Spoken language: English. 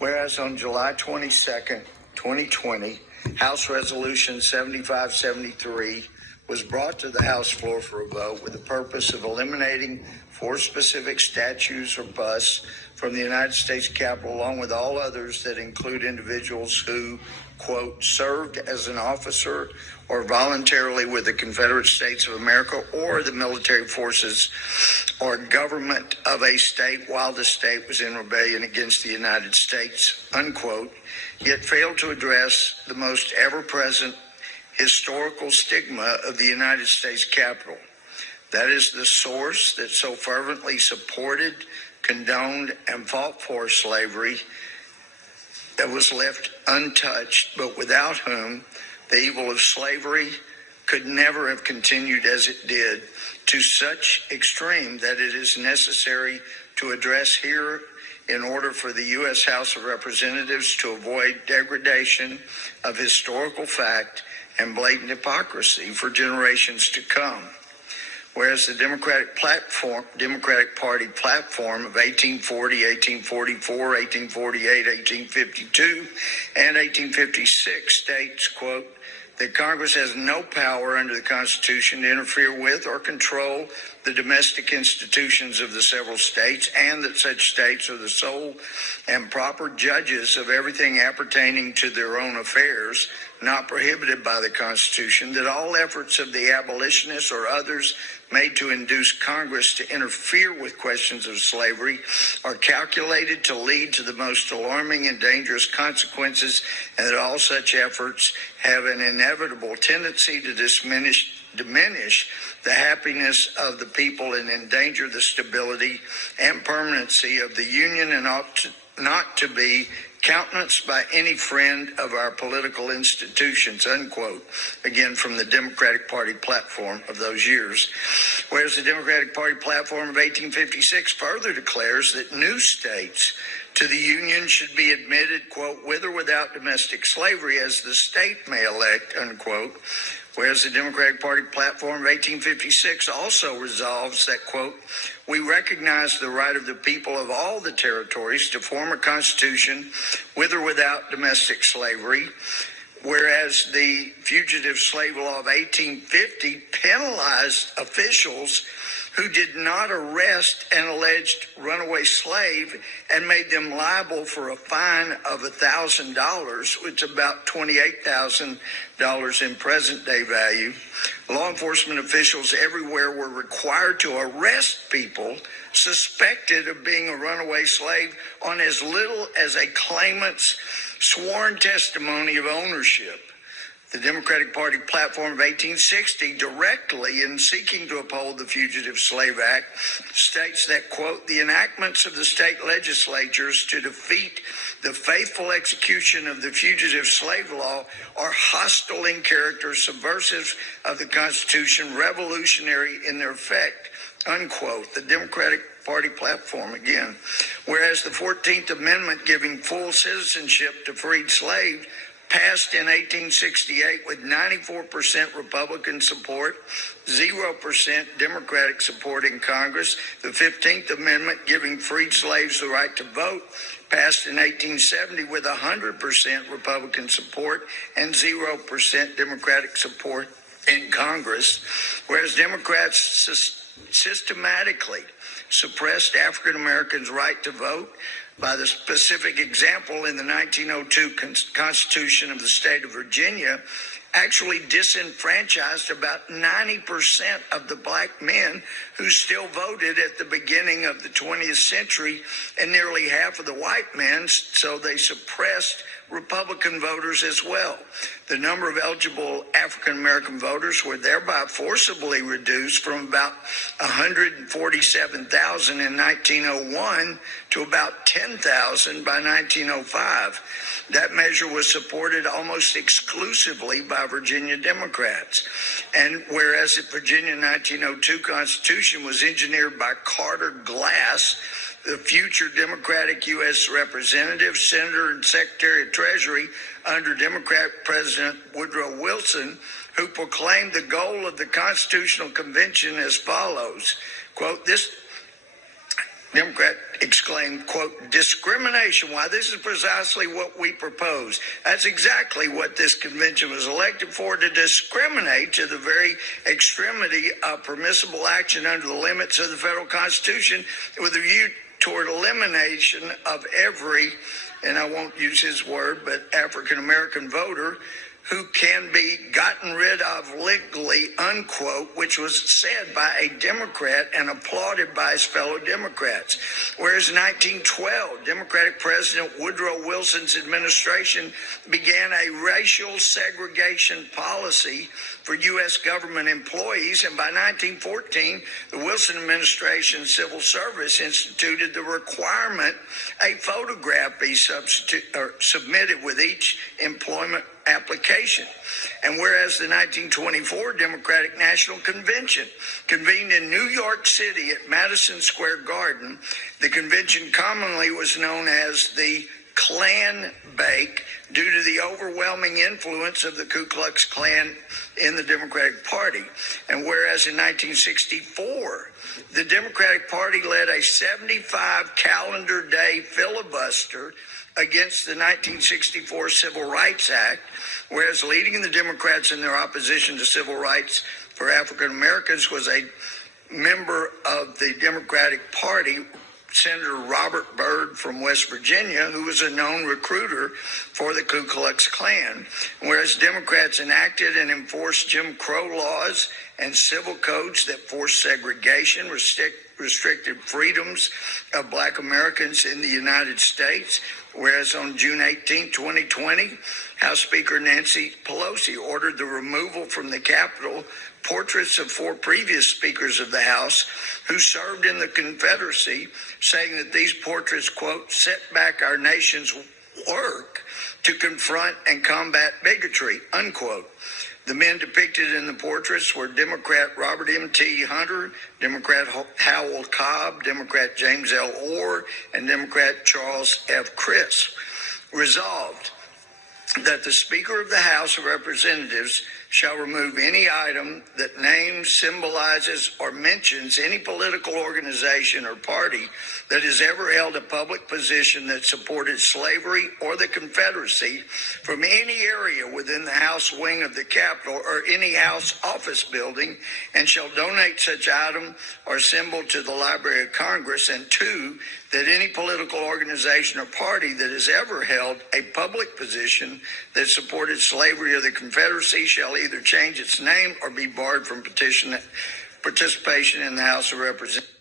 Whereas on July 22nd, 2020, House Resolution 7573 was brought to the House floor for a vote with the purpose of eliminating 4 specific statues or busts from the United States Capitol, along with all others that include individuals who, quote, served as an officer or voluntarily with the Confederate States of America or the military forces or government of a state while the state was in rebellion against the United States, unquote, yet failed to address the most ever-present historical stigma of the United States Capitol. That is the source that so fervently supported, condoned, and fought for slavery that was left untouched, but without whom the evil of slavery could never have continued as it did, to such extreme that it is necessary to address here in order for the U.S. House of Representatives to avoid degradation of historical fact and blatant hypocrisy for generations to come. Whereas the Democratic Party platform of 1840, 1844, 1848, 1852, and 1856 states, quote, that Congress has no power under the Constitution to interfere with or control the domestic institutions of the several states, and that such states are the sole and proper judges of everything appertaining to their own affairs, not prohibited by the Constitution, that all efforts of the abolitionists or others made to induce Congress to interfere with questions of slavery are calculated to lead to the most alarming and dangerous consequences, and that all such efforts have an inevitable tendency to diminish the happiness of the people and endanger the stability and permanency of the Union, and ought not to be countenanced by any friend of our political institutions, unquote, again from the Democratic Party platform of those years. Whereas the Democratic Party platform of 1856 further declares that new states to the Union should be admitted, quote, with or without domestic slavery as the state may elect, unquote. Whereas the Democratic Party platform of 1856 also resolves that, quote, we recognize the right of the people of all the territories to form a constitution with or without domestic slavery, whereas the Fugitive Slave Law of 1850 penalized officials who did not arrest an alleged runaway slave and made them liable for a fine of $1,000, which is about $28,000 in present-day value. Law enforcement officials everywhere were required to arrest people suspected of being a runaway slave on as little as a claimant's sworn testimony of ownership. The Democratic Party platform of 1860, directly in seeking to uphold the Fugitive Slave Act, states that, quote, the enactments of the state legislatures to defeat the faithful execution of the Fugitive Slave Law are hostile in character, subversive of the Constitution, revolutionary in their effect, unquote. The Democratic Party platform again. Whereas the 14th Amendment giving full citizenship to freed slaves passed in 1868 with 94% Republican support, 0% Democratic support in Congress. The 15th Amendment giving freed slaves the right to vote passed in 1870 with 100% Republican support and 0% Democratic support in Congress, whereas Democrats systematically suppressed African Americans' right to vote by the specific example in the 1902 Constitution of the state of Virginia, actually disenfranchised about 90% of the black men who still voted at the beginning of the 20th century, and nearly half of the white men, so they suppressed Republican voters as well. The number of eligible African-American voters were thereby forcibly reduced from about 147,000 in 1901 to about 10,000 by 1905. That measure was supported almost exclusively by Virginia Democrats. And whereas the Virginia 1902 Constitution was engineered by Carter Glass, the future Democratic U.S. Representative, Senator, and Secretary of Treasury under Democrat President Woodrow Wilson, who proclaimed the goal of the Constitutional Convention as follows, quote, this Democrat exclaimed, quote, discrimination. Why, this is precisely what we propose. That's exactly what this convention was elected for, to discriminate to the very extremity of permissible action under the limits of the federal Constitution with a view toward elimination of every, and I won't use his word, but African-American voter who can be gotten rid of legally, unquote, which was said by a Democrat and applauded by his fellow Democrats. Whereas in 1912, Democratic President Woodrow Wilson's administration began a racial segregation policy for U.S. government employees, and by 1914, the Wilson administration Civil Service instituted the requirement a photograph be submitted with each employment application. And whereas the 1924 Democratic National Convention convened in New York City at Madison Square Garden, the convention commonly was known as the Klan Bake due to the overwhelming influence of the Ku Klux Klan in the Democratic Party. And whereas in 1964, the Democratic Party led a 75 calendar day filibuster against the 1964 Civil Rights Act, whereas leading the Democrats in their opposition to civil rights for African Americans was a member of the Democratic Party, Senator Robert Byrd from West Virginia, who was a known recruiter for the Ku Klux Klan. Whereas Democrats enacted and enforced Jim Crow laws and civil codes that forced segregation, restricted freedoms of Black Americans in the United States. Whereas on June 18, 2020, House Speaker Nancy Pelosi ordered the removal from the Capitol portraits of 4 previous speakers of the House who served in the Confederacy, saying that these portraits, quote, set back our nation's work to confront and combat bigotry, unquote. The men depicted in the portraits were Democrat Robert M.T. Hunter, Democrat Howell Cobb, Democrat James L. Orr, and Democrat Charles F. Crisp. Resolved that the Speaker of the House of Representatives shall remove any item that names, symbolizes, or mentions any political organization or party that has ever held a public position that supported slavery or the Confederacy from any area within the House wing of the Capitol or any House office building, and shall donate such item or symbol to the Library of Congress. And 2, that any political organization or party that has ever held a public position that supported slavery or the Confederacy shall either change its name or be barred from participation in the House of Representatives.